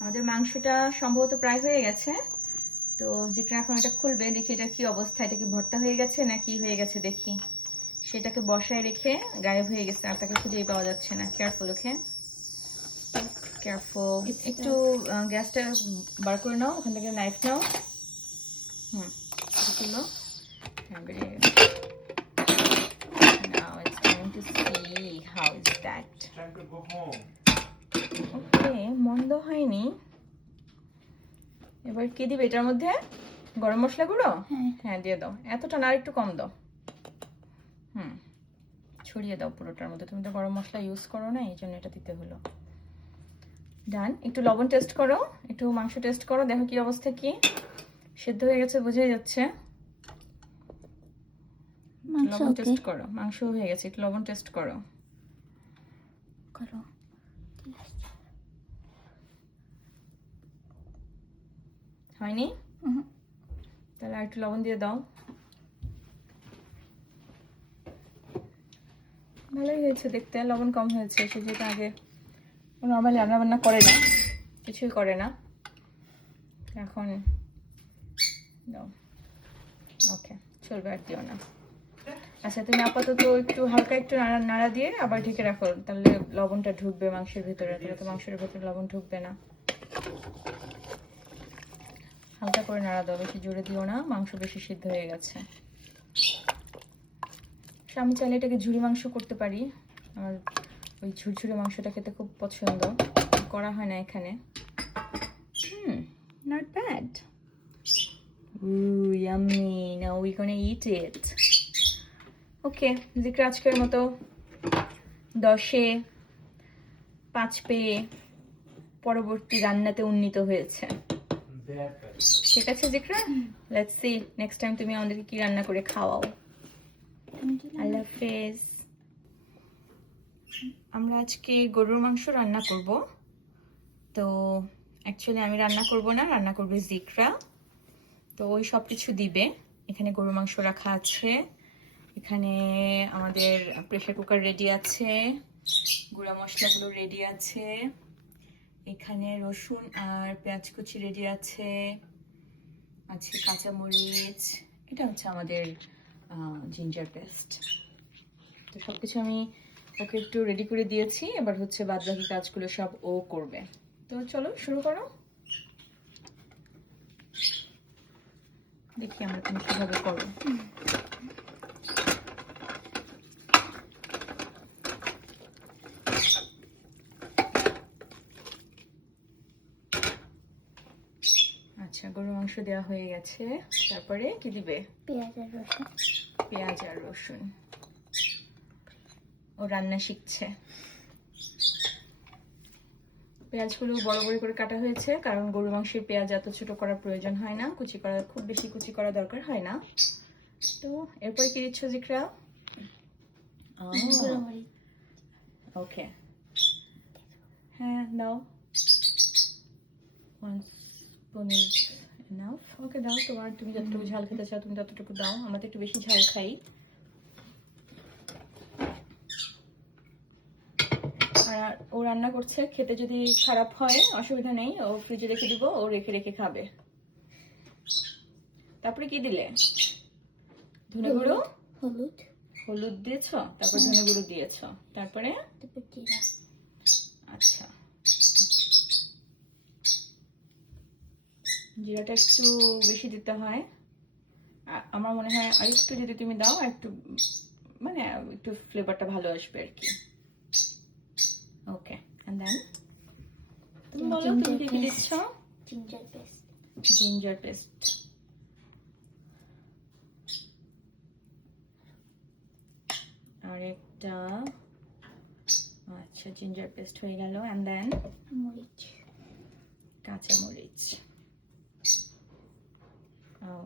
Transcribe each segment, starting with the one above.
আমাদের মাংসটা সম্ভবত প্রায় হয়ে গেছে। তো জিকরা এখন এটা খুলবে, দেখি এটা কি অবস্থা, এটা কি ভর্তা হয়ে গেছে না কি হয়ে গেছে দেখি। সেটাকে বসায় রেখে গায়েব হয়ে গেছে, আর তাকে খুঁজেই পাওয়া যাচ্ছে না। কেয়ারফুল, ওকে কেয়ারফুল। একটু গ্যাসটা বার করে নাও, ওখান থেকে নাইফ নাও। খুলো। হ্যাঁ, বেরিয়ে গেছে। Now it's time to see how is that. Time to go home. ওকে, মন্দ হয়নি। এবার কি দিবে এটার মধ্যে? গরম মশলা গুঁড়ো? হ্যাঁ দিয়ে দাও। এতটা না, আর একটু কম দাও। ছড়িয়ে দাও পুরোটার মধ্যে। তুমি তো গরম মশলা ইউজ করো না, এই জন্য এটা দিতে হলো। ডান। একটু লবণ টেস্ট করো, একটু মাংস টেস্ট করো, দেখো কি অবস্থা, কি সেদ্ধ হয়ে গেছে বোঝাই যাচ্ছে। লবণ টেস্ট করো, মাংস হয়ে গেছে, একটু লবণ টেস্ট করো। হয়নি? তাহলে আর একটু লবণ দিয়ে দাও। ভালোই হয়েছে দেখতে, লবণ কম হয়েছে। সে যেটা আগে নর্মালি রান্না বান্না করে না, কিছুই করে না, এখন দাও। ওকে, চলবে, আর দিও না। আচ্ছা, তুমি আপাতত একটু হালকা একটু নাড়া দিয়ে আবার ঢেকে রাখো, তাহলে লবণটা ঢুকবে মাংসের ভিতরে, তাহলে তো মাংসের ভিতরে লবণ ঢুকবে না। হালকা করে নাড়া দাও, বেশি জোরে দিও না, মাংস বেশি সিদ্ধ হয়ে গেছে। আমি চাইলে এটাকে ঝুরি মাংস করতে পারি, আমার ওই ঝুরঝুরে মাংসটা খেতে খুব পছন্দ, করা হয় না এখানে। Not bad. Ooh, yummy. Now we're gonna eat it. ওকে, জিকরা আজকের মতো 10-এ 5 পেয়ে পরবর্তী রান্নাতে উন্নীত হয়েছে। ঠিক আছে জিকরা, লেটস সি নেক্সট টাইম তুমি আমাদেরকে কি রান্না করে খাওয়াও। আল্লাহ হাফেজ। আমরা আজকে গরুর মাংস রান্না করব। তো অ্যাকচুয়ালি আমি রান্না করব না, রান্না করবে জিকরা। তো ওই সব কিছু দিবে। এখানে গরুর মাংস রাখা আছে, এখানে আমাদের প্রেসার কুকার রেডি আছে, গুঁড়া মশলাগুলো রেডি আছে, এখানে রসুন আর পেঁয়াজ কুচি রেডি আছে, আছে কাঁচামরিচ, এটা হচ্ছে আমাদের জিঞ্জার পেস্ট। তো সব কিছু আমি ওকে একটু রেডি করে দিয়েছি, এবার হচ্ছে বাদ বাকি কাজগুলো সব ও করবে। তো চলো শুরু করো, দেখি আমরা তুমি কিভাবে করো। আচ্ছা, গরুর মাংস দেওয়া হয়ে গেছে, তারপরে কি দিবে? পেঁয়াজ আর রসুন। ও রান্না শিখছে। পেঁয়াজগুলো বড় বড় করে কাটা হয়েছে, কারণ গরুর মাংসের পেঁয়াজ এত ছোট করার প্রয়োজন হয় না, কুচি করা খুব বেশি কুচি করা দরকার হয় না। তো এরপরে কি দিচ্ছ জিকরা? ওকে, হ্যাঁ দাও। 1 spoon is enough. ওকে দাও, তোমার তুমি যতটুকু ঝাল খেতে চাও তুমি ততটুকু দাও, আমরা তো একটু বেশি ঝাল খাই। আর ও রান্না করছে, খেতে যদি খারাপ হয় অসুবিধা নেই, ও ফ্রিজে রেখে দিব, ও রেখে রেখে খাবে। তারপরে কি দিলে? ধনে গুঁড়ো, হলুদ দিয়েছ, তারপর ধনে গুঁড়ো দিয়েছ, তারপরে আচ্ছা, জিরাটা একটু বেশি দিতে হয়, আমার মনে হয় আর একটু যদি তুমি দাও একটু, মানে একটু ফ্লেভারটা ভালো আসবে আর কি। ওকে, এন্ড দেন তুমি বলো তুমি কি দিচ্ছ? Ginger paste. আর একটা, আচ্ছা জিঞ্জার পেস্ট হয়ে গেল, এন্ড দেন কাঁচা মরিচ।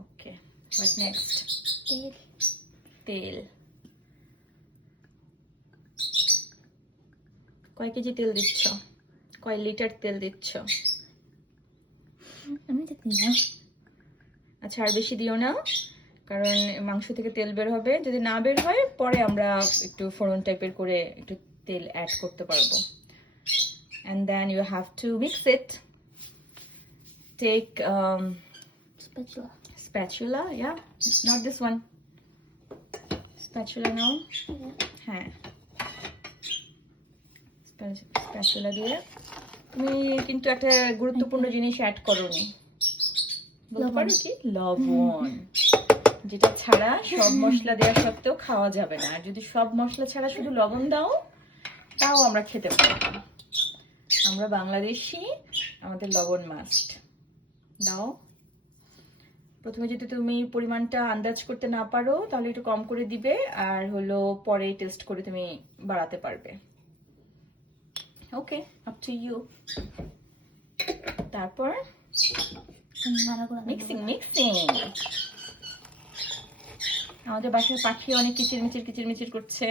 ওকে, হোয়াট নেক্সট? তেল। কয় কেজি তেল দিচ্ছ? কয় লিটার তেল দিচ্ছ? আচ্ছা, আর বেশি দিও না, কারণ মাংস থেকে তেল বের হবে, যদি না বের হয় পরে আমরা একটু ফোড়ন টাইপের করে একটু তেল অ্যাড করতে পারবো। And then you have to mix it. take Spatula. spatula, yeah, not this one. Spatula now. Yeah. হ্যাঁ, স্প্যাচুলা দিয়ে তুমি কিন্তু একটা গুরুত্বপূর্ণ জিনিস অ্যাড করোনি, বলতে পারো কি? লবণ, যেটা ছাড়া সব মশলা দেওয়া সত্ত্বেও খাওয়া যাবে না। আর যদি সব মশলা ছাড়া শুধু লবণ দাও তাও আমরা খেতে পারবো। আমরা বাংলাদেশি, আমাদের লবণ মাস্ট। দাও। প্রথমে যদি তুমি পরিমাণটা আন্দাজ করতে না পারো তাহলে একটু কম করে দিবে, আর হলো পরে টেস্ট করে তুমি বাড়াতে পারবে। ওকে, আপ টু ইউ। তারপর মিক্সিং মিক্সিং। আমাদের বাসার পাখি অনেক কিচিরমিচির করছে।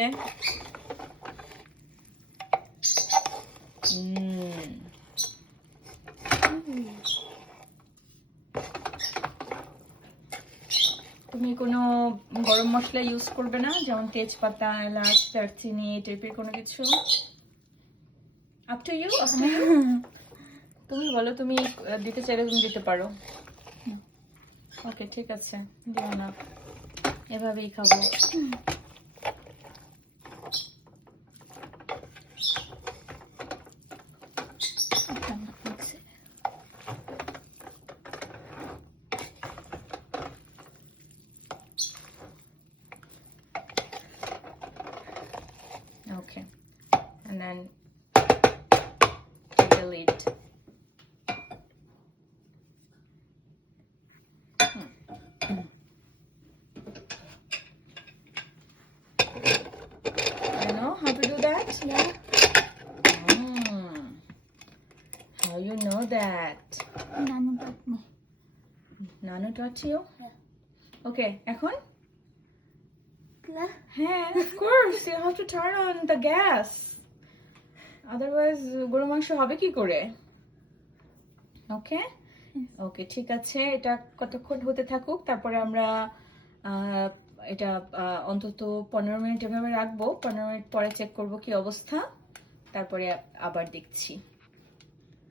তুমি কোনো গরম মশলা ইউজ করবে না, যেমন তেজপাতা, এলাচ, দারচিনি এই টাইপের কোনো কিছু? Up to you, up to you. তুমি বলো, তুমি দিতে চাইলে তুমি দিতে পারো। ওকে, ঠিক আছে, দিও না, এভাবেই খাবো। Okay, and then take the lid. You know how to do that? Yeah. How you know that? Nanu taught me. Nanu taught you? Yeah. Okay, এখন? Yeah. হ্যাঁ, of course you have to turn on the gas. Otherwise গরু মাংস হবে কি করে? ওকে ওকে, ঠিক আছে, এটা কতক্ষণ হতে থাকুক, তারপরে আমরা এটা অন্তত 15 মিনিট এভাবে রাখবো। 15 মিনিট পরে চেক করবো কি অবস্থা, তারপরে আবার দেখছি।